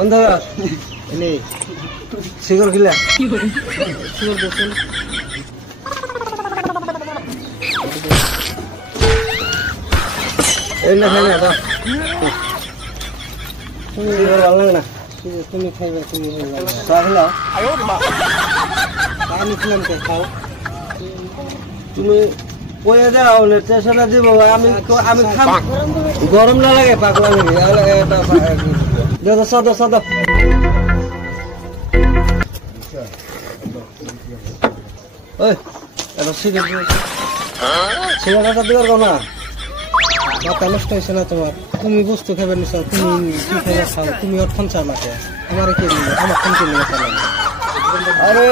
বন্ধুরা এনে সিগর খিলা সিগর দেখুন এই না খাই না দাও তুমি ভালো লাগে না তুমি খাইবে তুমি খাইলা আমি খেলাম তো খাও তুমি কয়ে দাও না টেশনটা দিব আমি আমি খাম গরম না লাগে পাগলা লাগে দাও সাদা সাদা ওই এটা সিগারেটটা দিবার না মাথা নষ্ট হয়েছে না তোমার তুমি বস্তু খাবে নিছ তুমি কি খাইবে খাও তুমি ওর ফোন চাও নাকি আমার কি আমার ফোন কিনে চালাম আরে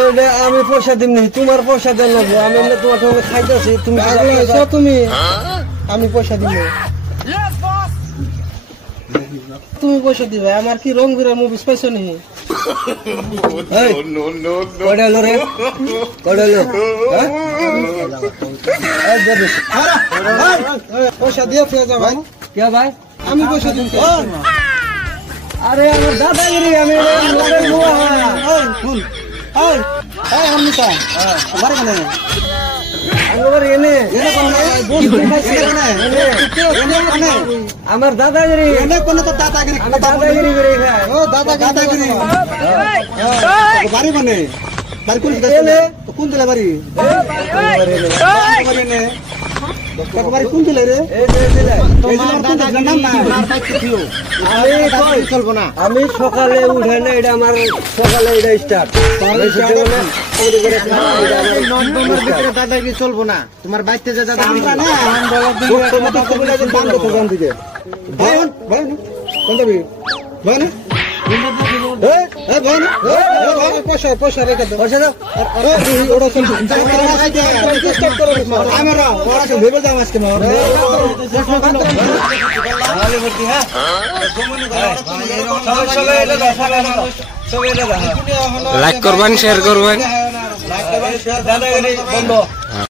আমি পয়সা দিমনি তোমার পয়সা দেন লাগবো আমি এমনি তোমার সঙ্গে খাইতেছি তুমি তুমি আমি পয়সা দিব তুমি পয়সা দিবে আমার কি রং বিরা মুভিস পাইছো নি কড়ালো রে কড়ালো পয়সা দিয়ে ফেলে ভাই কে ভাই আমি পয়সা দিব আরে আমার দাদাগিরি আমি আমার দাদাগিরি দাদাগিরি বাড়ি মানে কোন দিলে বাড়ি কোন দিলে রে আমি সকালে উঠে না এটা আমার সকালে এটা স্টার্ট দাদাগিরি চলবো না তোমার বাড়িতে যে দাদাগিরি পয়সা পয়সা রেখে দাও পয়সা দাও ভেবে যাও আজকে লাইক করবেন শেয়ার করবেন দাদাগিরি বন্ধ